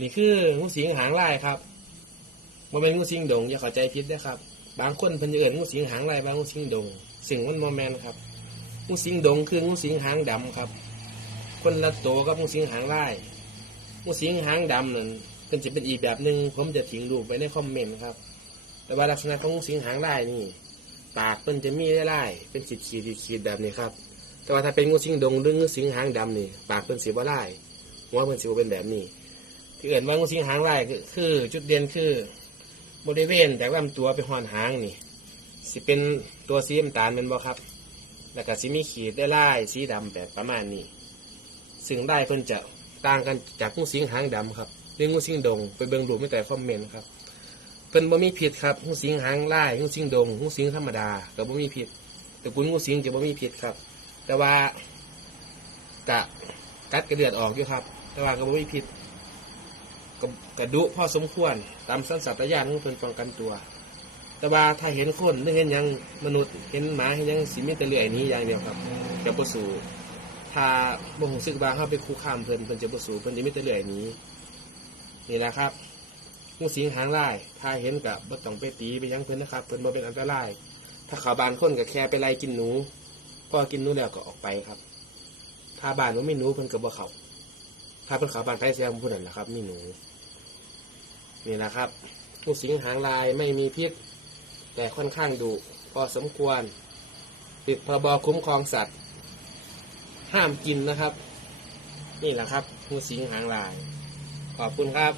นี่คืองูสิงหางลายครับบ่แมนงูสิงดงอย่าเข้าใจผิดนะครับ บางคนเพิ่นจะเอิ้นงูสิงหางลายบางงูสิงดงสิ่งมันบ่แมนครับงูสิงดงคืองูสิงหางดำครับ คนละโตวกับงูสิงหางลายงูสิงหางดำนั่นเพิ่นจะเป็นอีกแบบหนึ่งผมจะทิ้งรูปไว้ในคอมเมนต์ครับ แต่ว่าลักษณะของงูสิงหางลายนี่ปากเพิ่นจะมีไล่เป็นขีดขีดขีดแบบนี้ครับ แต่ว่าถ้าเป็นงูสิงดงหรืองูสิงหางดำนี่ ปากเพิ่นสีบ่ไล่หัวเพิ่นสีบ่เป็นแบบนี้ ที่เอื่นว่างูสิงหางลายคือคือจุดเด่นคือบริเวณแต่ลำตัวไปหอนหางนี่ สิเป็นตัวสีน้ำตาลเป็นบ่ครับ แล้วก็สิมีขีดได้ไล่สีดำแบบประมาณนี้ ซึ่งได้เพิ่นจะต่างกันจากงูสิงหางดำครับหรืองูสิงดงไปเบิ่งรูไม่แต่คอมเมนต์ครับเพิ่นบ่มีพิษครับงูสิงหางลายงูสิงดงงูสิงธรรมดาก็บ่มีพิษตระกูลงูสิงจะบ่มีพิษครับ แต่ว่ากะกัดกระเดือดออกอยู่ครับ แต่ว่าก็บ่มีพิษ ก็กระดุพอสมควร ตามสัญชาตญาณของเพิ่นป้องกันตัว แต่ว่าถ้าเห็นคนหรือเห็นยังมนุษย์เห็นหมาเห็นยังสิมีแต่เลื่อยนี้อย่างเดียวครับจะบ่สู้ถ้าบ่รู้สึกว่าเฮาไปคุกคามเพิ่นเพิ่นจะบ่สู้เพิ่นจะมีแต่เลื่อยนี้นี่แหละครับงูสิงหางลายถ้าเห็นกับบ่ต้องไปตีไปยังเพิ่นนะครับเพิ่นบ่เป็นอันตราย ถ้าเขาบานคนก็แค่ไปไล่กินหนูพอกินหนูแล้วก็ออกไปครับ ถ้าบ้านว่ามีหนูเพิ่นก็บ่เข้าถ้าเพิ่นเขาบานใครเสียผู้นั้นนะครับ มีหนู นี่นะครับงูสิงหางลายไม่มีพิษ แต่ค่อนข้างดุพอสมควร ติดพรบคุ้มครองสัตว์ ห้ามกินนะครับ นี่แหละครับงูสิงหางลาย ขอบคุณครับ